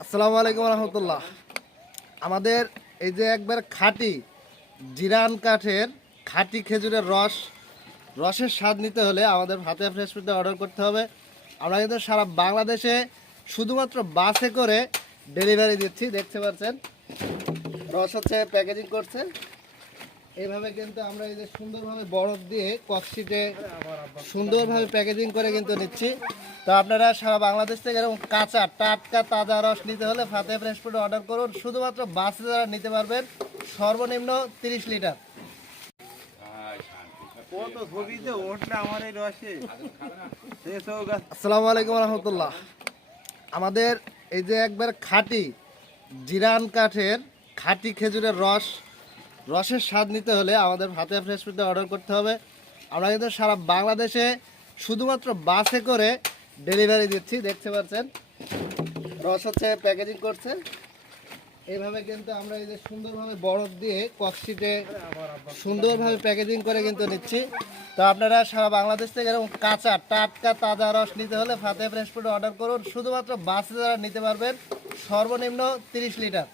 আসসালামু আলাইকুম রহমতুল্লাহ। আমাদের এই যে একবার খাঁটি জিরান কাঠের খাঁটি খেজুরের রসের স্বাদ নিতে হলে আমাদের ভাতিয়া ফ্রেশ ফুডে অর্ডার করতে হবে। আমরা কিন্তু সারা বাংলাদেশে শুধুমাত্র বাসে করে ডেলিভারি দিচ্ছি। দেখতে পাচ্ছেন রস হচ্ছে প্যাকেজিং করছে এইভাবে, কিন্তু আমরা এই যে সুন্দরভাবে বরফ দিয়ে ককশিটে সুন্দরভাবে প্যাকেজিং করে কিন্তু নিচ্ছি। তো আপনারা সারা বাংলাদেশ থেকে এরকম কাঁচা টাটকা তাজা রস নিতে হলে ফাতে ফ্রেশ ফুডে অর্ডার করুন। শুধুমাত্র বাসে যারা নিতে পারবেন সর্বনিম্ন 30 লিটার। আসসালামু আলাইকুম রহমতুল্লাহ। আমাদের এই যে একবার খাঁটি জিরান কাঠের খাঁটি খেজুরের রসের স্বাদ নিতে হলে আমাদের ভাতিয়া ফ্রেশ ফুডে অর্ডার করতে হবে। আমরা কিন্তু সারা বাংলাদেশে শুধুমাত্র বাসে করে ডেলিভারি দিচ্ছি। দেখতে পাচ্ছেন রস হচ্ছে প্যাকেজিং করছে এইভাবে, কিন্তু আমরা এই যে সুন্দরভাবে বরফ দিয়ে ককশিটে সুন্দরভাবে প্যাকেজিং করে কিন্তু নিচ্ছি। তো আপনারা সারা বাংলাদেশ থেকে এরকম কাঁচা টাটকা তাজা রস নিতে হলে ফাতে ফ্রেশ ফুডে অর্ডার করুন। শুধুমাত্র বাসে যারা নিতে পারবেন সর্বনিম্ন 30 লিটার।